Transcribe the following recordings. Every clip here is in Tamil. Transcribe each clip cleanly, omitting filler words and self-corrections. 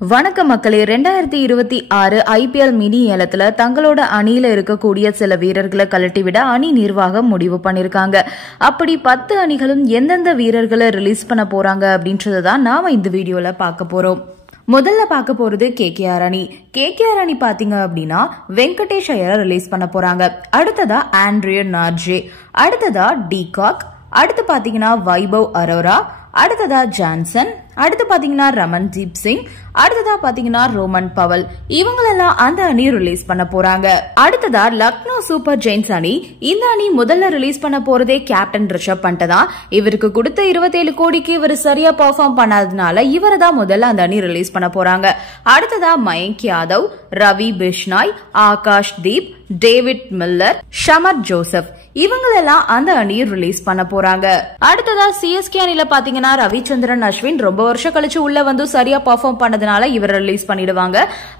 வணக்கம் மக்களே. 2026 IPL மினி ஏலத்துல தங்களோட அணியில இருக்கக்கூடிய சில வீரர்களை கழட்டிவிட அணி நிர்வாகம் முடிவு பண்ணிருக்காங்க. அப்படி 10 அணிகளும் எந்தெந்த வீரர்களை ரிலீஸ் பண்ண போறாங்க அப்படின்றதான் நாம இந்த வீடியோல பார்க்க போறோம். முதல்ல பார்க்க போறது KKR அணி. KKR அணி பாத்தீங்க அப்படின்னா வெங்கடேஷ் ஐயரை ரிலீஸ் பண்ண போறாங்க. அடுத்ததா ஆண்ட்ரியன் நார்ஜே, அடுத்ததா டிகாக், அடுத்து பாத்தீங்கன்னா வைபவ் அரோரா, அடுத்ததா ஜான்சன், அடுத்து பாத்தீங்கன்னா ரமன்தீப் சிங், அடுத்ததா பாத்தீங்கன்னா ரோமன் பவல். இவங்களெல்லாம் அந்த அணி ரிலீஸ் பண்ண போறாங்க. அடுத்ததா லக்னோ சூப்பர் ஜெயின்ஸ் அணி. இந்த அணி முதல்ல ரிலீஸ் பண்ண போறதே கேப்டன் ரிஷப் பண்ட் தான். இவருக்கு கொடுத்த 27 கோடிக்கு இவர் சரியா பெர்ஃபார்ம் பண்ணாததுனால இவரை தான் முதல்ல அந்த அணி ரிலீஸ் பண்ண போறாங்க. அடுத்ததா Mayank Yadav, Ravi Bishnoi, Akash Deep, David Miller, Shamar Joseph இவங்களெல்லாம் அந்த அணியை ரிலீஸ் பண்ண போறாங்க. அடுத்ததா CSK அணியில பாத்தீங்கன்னா ரவிச்சந்திரன் அஸ்வின் ரொம்ப வருஷம் கழிச்சு உள்ள வந்து சரியா பெர்ஃபார்ம் பண்ணதுனால இவர் ரிலீஸ் பண்ணிடுவாங்க.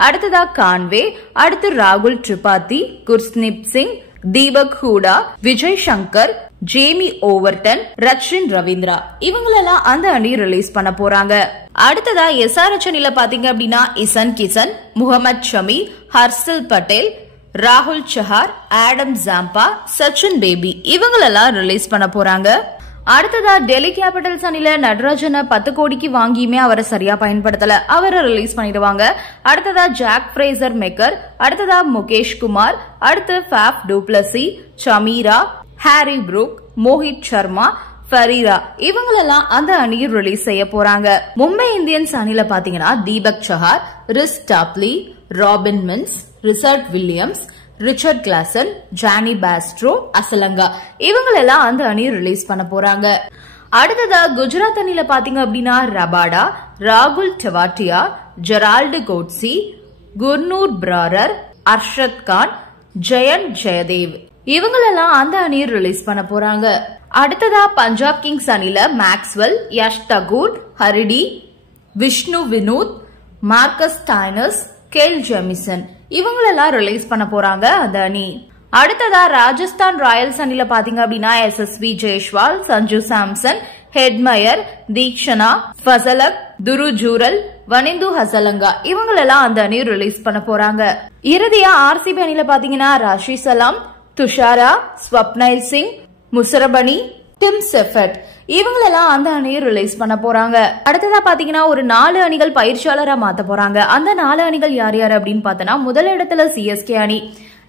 அடுத்ததா கான்வே, அடுத்து ராகுல் திரிபாதி, குர்ஸ்தீப் சிங், தீபக் ஹூடா, விஜய் சங்கர், ஜேமி ஓவர்டன், ரச்சின் ரவீந்திரா இவங்களெல்லாம் அந்த அணி ரிலீஸ் பண்ண போறாங்க. அடுத்ததா SRH அணியில பாத்தீங்க அப்படின்னா இசன் கிசன், முகமது ஷமி, ஹர்ஷல் பட்டேல், ராகுல் சஹார், ஆடம் ஜாம்பா, சச்சின் பேபி இவங்களெல்லாம் ரிலீஸ் பண்ண போறாங்க. அடுத்ததா டெல்லி கேபிட்டல்ஸ் அணில நடராஜனை 10 கோடிக்கு வாங்கியுமே அவரை சரியா பயன்படுத்தல, அவரை ரிலீஸ் பண்ணிடுவாங்க. அடுத்ததா ஜாக் ஃப்ரேசர் மெக்கர், அடுத்ததா முகேஷ் குமார், அடுத்து Faf du Plessis, Chameera, Harry Brook, Mohit Sharma, Ferreira இவங்களெல்லாம் அந்த அணியை ரிலீஸ் செய்ய போறாங்க. மும்பை இந்தியன்ஸ் அணில பாத்தீங்கன்னா Deepak Chahar, Reece Topley, Robin Minz, Richard Williams, Richard Klaasen, Jonny Bairstow, Asalanka இவங்களெல்லாம் அந்த அணி ரிலீஸ் பண்ண போறாங்க. அடுத்ததா குஜராத் அணில பாத்தீங்க அப்படின்னா ரபாடா, ராகுல் டெவாட்டியா, ஜெரால்டு கோட்ஸி, குர்னூர் பிராரர், அர்ஷத் கான், ஜெயன் ஜெயதேவ் இவங்களெல்லாம் அந்த அணியை ரிலீஸ் பண்ண போறாங்க. அடுத்ததா பஞ்சாப் கிங்ஸ் அணில Maxwell, Yash Thakur, Hardie, Vishnu Vinod, Marcus Stoinis, Kyle Jamieson இவங்களெல்லாம் ரிலீஸ் பண்ண போறாங்க அந்த அணி. அடுத்ததா ராஜஸ்தான் ராயல்ஸ் அணில பாத்தீங்க அப்படின்னா SSV ஜெய்ஸ்வால், சஞ்சு சாம்சன், ஹெட்மயர், தீக்ஷனா, ஃபசலக், துரு ஜூரல், வனிந்து ஹசலங்கா இவங்களெல்லாம் அந்த அணி ரிலீஸ் பண்ண போறாங்க. இறுதியா RCB அணில பாத்தீங்கன்னா ராஷி சலாம், துஷாரா, ஸ்வப்னைல் சிங், முசரபனி, டிம் செஃபர்ட் இவங்களெல்லாம் அந்த அணியை ரிலீஸ் பண்ண போறாங்க. அடுத்ததா பாத்தீங்கன்னா ஒரு 4 அணிகள் பயிற்சியாளரா மாத்த போறாங்க. அந்த 4 அணிகள் யார் யார் அப்படின்னு பார்த்தோன்னா முதல் இடத்துல CSK அணி.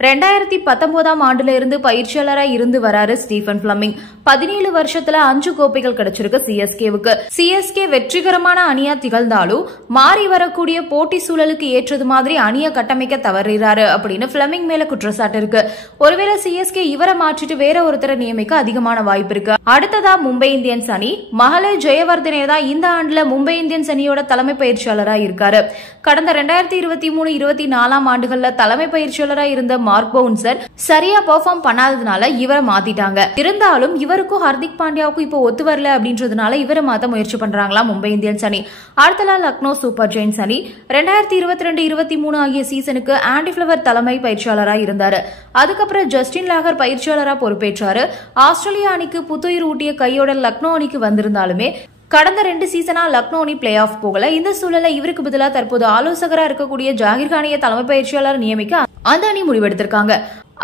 2019ஆம் ஆண்டுல இருந்து பயிற்சியாளரா இருந்து வராரு ஸ்டீஃபன் பிளமிங். 17 வருஷத்துல 5 கோப்பைகள் கிடைச்சிருக்கு CSKவுக்கு. CSK வெற்றிகரமான அணியா திகழ்ந்தாலும் மாறி வரக்கூடிய போட்டி சூழலுக்கு ஏற்றது மாதிரி அணியை கட்டமைக்க தவறுறாரு அப்படின்னு பிளமிங் மேல குற்றச்சாட்டு இருக்கு. ஒருவேளை CSK இவரை மாற்றிட்டு வேற ஒருத்தரை நியமிக்க அதிகமான வாய்ப்பு இருக்கு. அடுத்ததா மும்பை இந்தியன்ஸ் அணி. மகளே ஜெயவர்தனே தான் இந்த ஆண்டுல மும்பை இந்தியன்ஸ் அணியோட தலைமை பயிற்சியாளரா இருக்காரு. கடந்த 2023-24ஆம் ஆண்டுகள்ல தலைமை பயிற்சியாளரா இருந்த மார்க் பவுன்சர் சரியா பெர்ஃபார்ம் பண்ணாததுனால இவரை மாத்திட்டாங்க. இருந்தாலும் இவருக்கும் ஹர்திக் பாண்டியாவுக்கும் இப்போ ஒத்து வரல அப்படின்றதுனால இவரை மாத்த முயற்சி பண்றாங்களா மும்பை இந்தியன்ஸ் அணி. அடுத்ததா லக்னோ சூப்பர் ஜெயின்ஸ் அணி. 2022-23 ஆகிய சீசனுக்கு ஆண்டி பிளவர் தலைமை பயிற்சியாளரா இருந்தாரு. அதுக்கப்புறம் ஜஸ்டின் லாகர் பயிற்சியாளரா பொறுப்பேற்றாரு. ஆஸ்திரேலியா அணிக்கு புத்துயிர் ஊட்டிய கையோட லக்னோ அணிக்கு வந்திருந்தாலுமே கடந்த 2 சீசனா லக்னோ அணி பிளே ஆஃப் போகல. இந்த சூழல இவருக்கு பதிலா தற்போது ஆலோசகரா இருக்கக்கூடிய ஜாகிர் கானியை தலைமை பயிற்சியாளர் நியமிக்க அந்த அணி முடிவெடுத்திருக்காங்க.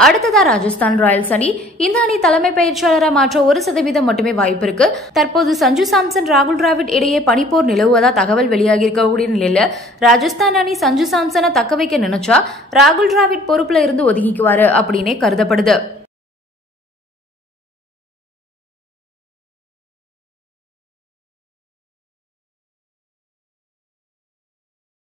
அடுத்ததா ராஜஸ்தான் ராயல்ஸ் அணி. இந்த அணி தலைமை பயிற்சியாளரா மாற்ற 1% மட்டுமே வாய்ப்பு இருக்கு. தற்போது சஞ்சு சாம்சன், ராகுல் டிராவிட் இடையே பனிப்போர் நிலவுவதா தகவல் வெளியாகி இருக்கக்கூடிய நிலையில ராஜஸ்தான் அணி சஞ்சு சாம்சனை தக்க வைக்க நினைச்சா ராகுல் டிராவிட் பொறுப்புல இருந்து ஒதுங்கிக்குவாரு அப்படின்னே கருதப்படுது.